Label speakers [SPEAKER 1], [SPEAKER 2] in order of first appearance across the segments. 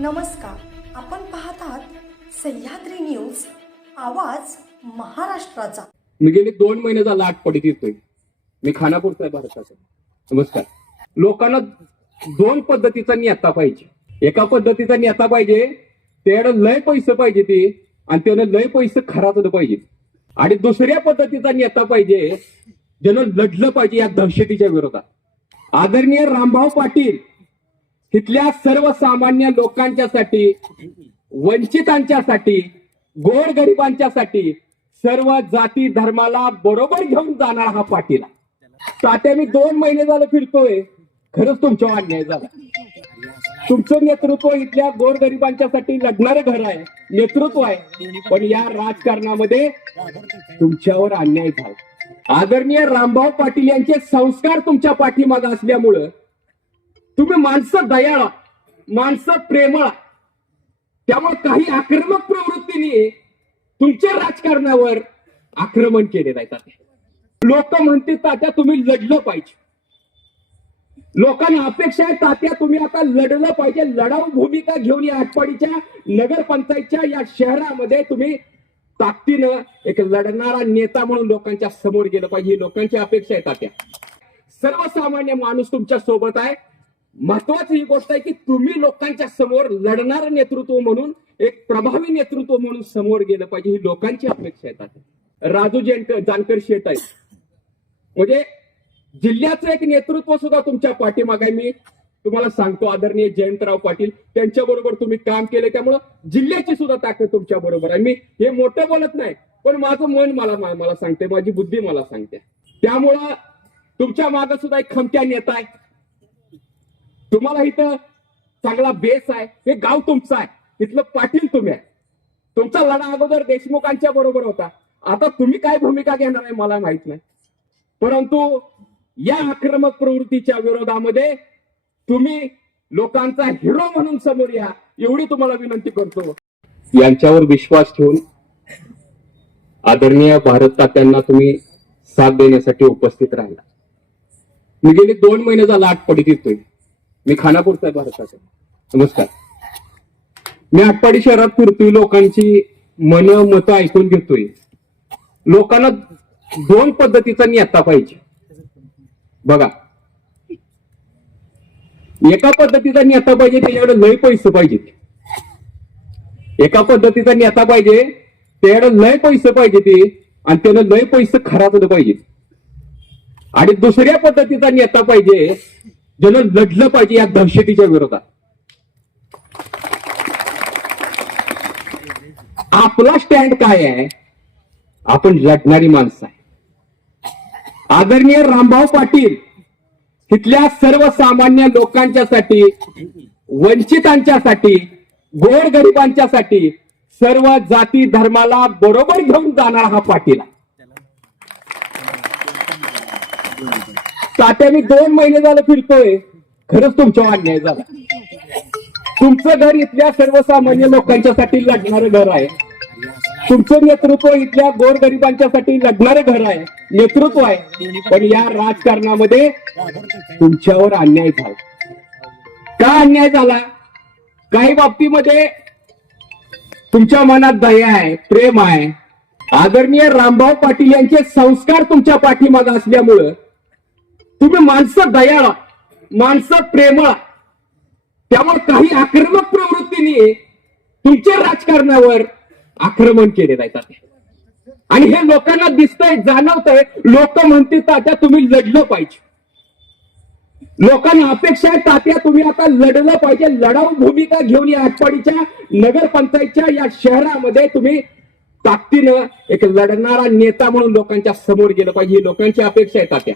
[SPEAKER 1] नमस्कार. आपण पाहत आहात सह्याद्री न्यूज आवाज महाराष्ट्राचा.
[SPEAKER 2] मी गेले दोन महिने झाला आठ पडीत येतोय मी खानापूरचा आहे भारताचा. नमस्कार. लोकांना दोन पद्धतीचा नेता पाहिजे. एका पद्धतीचा नेता पाहिजे त्यानं लय पैसे पाहिजे ते आणि त्यानं लय पैसे खराचलं पाहिजे. आणि दुसऱ्या पद्धतीचा नेता पाहिजे ज्यानं लढलं पाहिजे या दहशतीच्या विरोधात. आदरणीय रामभाऊ पाटील तिथल्या सर्वसामान्य लोकांच्यासाठी वंचितांच्यासाठी गोरगरिबांच्यासाठी सर्व जाती धर्माला बरोबर घेऊन जाणार हा पाटील. तात्या मी दोन महिने झालं फिरतोय. खरंच तुमच्यावर अन्याय झाला. तुमचं नेतृत्व इथल्या गोरगरिबांच्यासाठी लढणारं घर आहे नेतृत्व आहे. पण या राजकारणामध्ये तुमच्यावर अन्याय झाला. आदरणीय रामभाऊ पाटील यांचे संस्कार तुमच्या पाठीमागे असल्यामुळं तुम्ही माणसं दयाळ माणसं प्रेमळा. त्यामुळे काही आक्रमक प्रवृत्तीने तुमच्या राजकारणावर आक्रमण केले जातात. लोक म्हणते तात्या तुम्ही लढलं पाहिजे. लोकांना अपेक्षा आहे तात्या तुम्ही आता लढलं पाहिजे. लढाऊ भूमिका घेऊन या आटपाडीच्या नगरपंचायतच्या या शहरामध्ये तुम्ही ताकदीनं एक लढणारा नेता म्हणून लोकांच्या समोर गेलं पाहिजे. ही लोकांची अपेक्षा आहे तात्या. सर्वसामान्य माणूस तुमच्यासोबत आहे. महत्वाची ही गोष्ट आहे की तुम्ही लोकांच्या समोर लढणार नेतृत्व म्हणून एक प्रभावी नेतृत्व म्हणून समोर गेलं पाहिजे ही लोकांची अपेक्षा येतात राजू जयंत जानकर शेट आहे म्हणजे जिल्ह्याचं एक नेतृत्व सुद्धा तुमच्या पाठीमागे आहे. मी तुम्हाला सांगतो आदरणीय जयंतराव पाटील त्यांच्या बरोबर तुम्ही काम केले त्यामुळं जिल्ह्याची सुद्धा ताकद तुमच्या बरोबर आहे. मी हे मोठं बोलत नाही पण माझं मन मला मला सांगते माझी बुद्धी मला सांगते. त्यामुळं तुमच्या मागे सुद्धा एक खमक्या नेता आहे. तुम्हाला इथं चांगला बेस आहे. हे गाव तुमचं आहे. इथलं पाटील तुम्ही आहे. तुमचा लढा अगोदर देशमुखांच्या बरोबर होता. आता तुम्ही काय भूमिका घेणार आहे मला माहीत नाही. परंतु या आक्रमक प्रवृत्तीच्या विरोधामध्ये तुम्ही लोकांचा हिरो म्हणून समोर या एवढी तुम्हाला विनंती करतो. यांच्यावर विश्वास ठेवून आदरणीय भारत तात्यांना तुम्ही साथ देण्यासाठी उपस्थित राहिला. मी गेले दोन महिने झाला आठ पडीत येतोय मी खानापूरचा आहे भारताचा. नमस्कार. मी आटपाडी शहरात फिरतोय लोकांची मन मतं ऐकून घेतोय. लोकांना दोन पद्धतीचा नेता पाहिजे. बघा. एका पद्धतीचा नेता पाहिजे त्याच्याकडे लय पैसे पाहिजेत. एका पद्धतीचा नेता पाहिजे त्याच्याकडे लय पैसे पाहिजे ते आणि त्यानं लय पैसे खराचलं पाहिजे आणि दुसऱ्या पद्धतीचा नेता पाहिजे ज्यानं लढलं पाहिजे या दहशतीच्या विरोधात. आपला स्टँड काय आहे? आपण लढणारी माणसं आहे. आदरणीय रामभाऊ पाटील तिथल्या सर्वसामान्य लोकांच्यासाठी वंचितांच्यासाठी गोरगरिबांच्यासाठी सर्व जाती धर्माला बरोबर घेऊन जाणार हा पाटील आहे. तात्या मी दोन महिने झालं फिरतोय. खरंच तुमच्यावर अन्याय झाला. तुमचं घर इथल्या सर्वसामान्य लोकांच्यासाठी लढणारं घर आहे. तुमचं नेतृत्व इथल्या गोरगरिबांच्यासाठी लढणारं घर आहे. नेतृत्व आहे. पण या राजकारणामध्ये तुमच्यावर अन्याय झाला. का अन्याय झाला? काही बाबतीमध्ये तुमच्या मनात दया आहे प्रेम आहे. आदरणीय रामभाऊ पाटील यांचे संस्कार तुमच्या पाठीमागे असल्यामुळं तुम्ही माणसं दयाळ माणसं प्रेमळा. त्यामुळे काही आक्रमक प्रवृत्तीने तुमच्या राजकारणावर आक्रमण केले जातात. आणि हे लोकांना दिसतंय जाणवतंय लोक म्हणते तात्या तुम्ही लढलं पाहिजे. लोकांना अपेक्षा आहे तात्या तुम्ही आता लढलं पाहिजे. लढाऊ भूमिका घेऊन या आटपाडीच्या नगरपंचायतच्या या शहरामध्ये तुम्ही ताकदीनं एक लढणारा नेता म्हणून लोकांच्या समोर गेलं पाहिजे. ही लोकांची अपेक्षा आहे तात्या.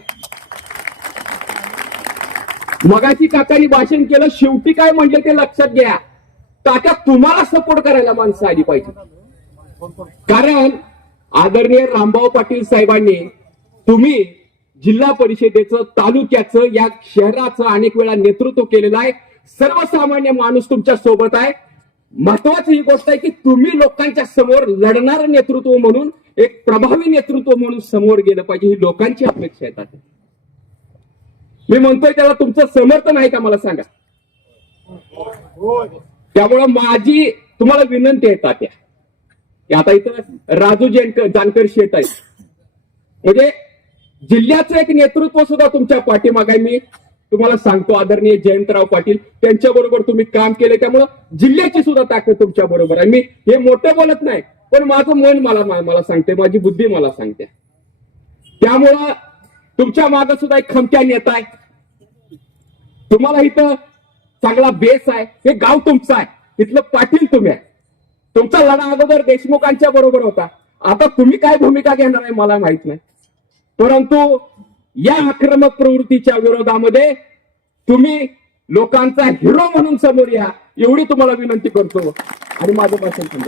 [SPEAKER 2] मगाची काकानी भाषण केलं शेवटी काय म्हणले ते लक्षात घ्या. काका तुम्हाला सपोर्ट करायला माणसं आली पाहिजे. कारण आदरणीय रामभाऊ पाटील साहेबांनी तुम्ही जिल्हा परिषदेचं तालुक्याचं या शहराचं अनेक वेळा नेतृत्व केलेलं आहे. सर्वसामान्य माणूस तुमच्यासोबत आहे. महत्वाची ही गोष्ट आहे की तुम्ही लोकांच्या समोर लढणारं नेतृत्व म्हणून एक प्रभावी नेतृत्व म्हणून समोर गेलं पाहिजे ही लोकांची अपेक्षा येतात मी म्हणतोय त्याला तुमचं समर्थन आहे का मला सांगा? त्यामुळं माझी तुम्हाला विनंती आहे तात्या. की आता इथं राजू जेनकर जानकर शेट आहे म्हणजे जिल्ह्याचं एक नेतृत्व सुद्धा तुमच्या पाठीमागे आहे. मी तुम्हाला सांगतो आदरणीय जयंतराव पाटील त्यांच्या बरोबर तुम्ही काम केले त्यामुळं जिल्ह्याची सुद्धा ताकद तुमच्या बरोबर आहे. मी हे मोठं बोलत नाही पण माझं मन मला मला सांगते माझी बुद्धी मला सांगते त्यामुळं तुमच्या मागे सुद्धा एक खमक्या नेता आहे. तुम्हाला इथं चांगला बेस आहे. हे गाव तुमचं आहे. इथलं पाटील तुम्ही आहे. तुमचा लढा अगोदर देशमुखांच्या बरोबर होता. आता तुम्ही काय भूमिका घेणार आहे मला माहीत नाही. परंतु या आक्रमक प्रवृत्तीच्या विरोधामध्ये तुम्ही लोकांचा हिरो म्हणून समोर या. एवढी तुम्हाला विनंती करतो. आणि माझं भाषण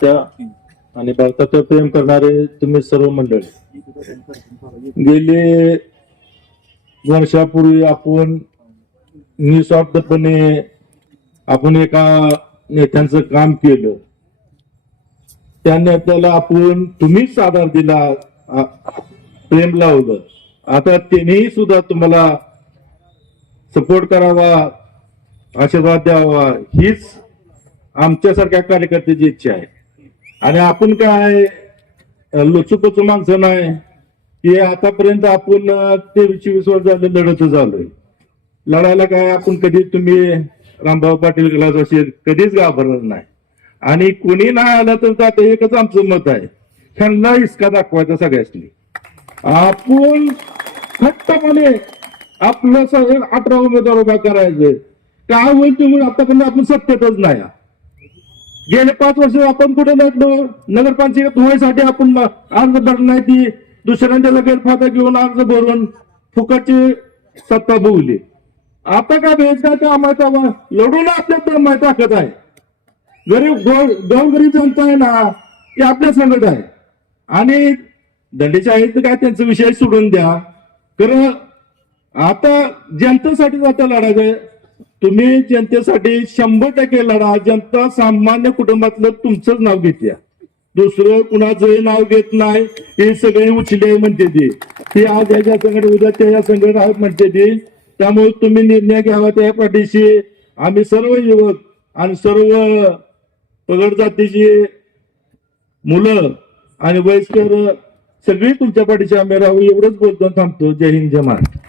[SPEAKER 3] त्या आणि भारताचं प्रेम करणारे तुम्ही सर्व मंडळी. गेले वर्षापूर्वी आपण निस्वार्थपणे आपण एका नेत्यांचं काम केलं. त्या नेत्याला आपण तुम्हीच आधार दिला प्रेम लावलं. आता त्यांनीही सुद्धा तुम्हाला सपोर्ट करावा आशीर्वाद द्यावा हीच आमच्यासारख्या कार्यकर्त्याची इच्छा आहे. आणि आपण काय लचुपच माणसं नाही की आतापर्यंत आपण तेवीस चोवीस वर्ष झाले लढत झालोय लढायला काय आपण कधी तुम्ही रामभाऊ पाटील क्लास असेल कधीच घाबरणार नाही. आणि कोणी नाही आलं तर आता एकच आमचं मत आहे. ह्यांना इसका दाखवायचा सगळ्यासनी. आपण खट्टपणे आपलं सगळं अठरा उमेदवार उभा करायचं. काय होईल तुम्ही आतापर्यंत आपण सत्तेतच नाही गेले पाच वर्ष आपण कुठे लढलो नगरपंचायत होण्यासाठी आपण अर्ज भरला नाही ती. दुसऱ्यांच्या गैरफायदा घेऊन अर्ज भरून फुकाची सत्ता भोवली. आता काय भेट अमायचा ते लढून आपल्या तर माहिती ताकद आहे. गरीब गो- गोरगरीब जनता आहे ना ती आपल्या संकट आहे. आणि दंडीच्या आहेत काय त्यांचा विषय सोडून द्या. कारण आता जनतेसाठी आता लढायचं तुम्ही जनतेसाठी शंभर टक्के लढा जनता सामान्य कुटुंबातलं तुमचंच नाव घेत्या. दुसरं कुणाचंही नाव घेत नाही. हे सगळे उचले म्हणते ती. आज याच्या संघट उद्या त्या संघट आहेत म्हणते ती. त्यामुळे तुम्ही निर्णय घ्यावा त्या पाठीशी. आम्ही सर्व युवक आणि सर्व पगड जातीची मुलं आणि वयस्कर सगळी तुमच्या पाठीशी आम्ही राहू एवढंच बोलतो थांबतो. जय हिंद जय महाराष्ट्र.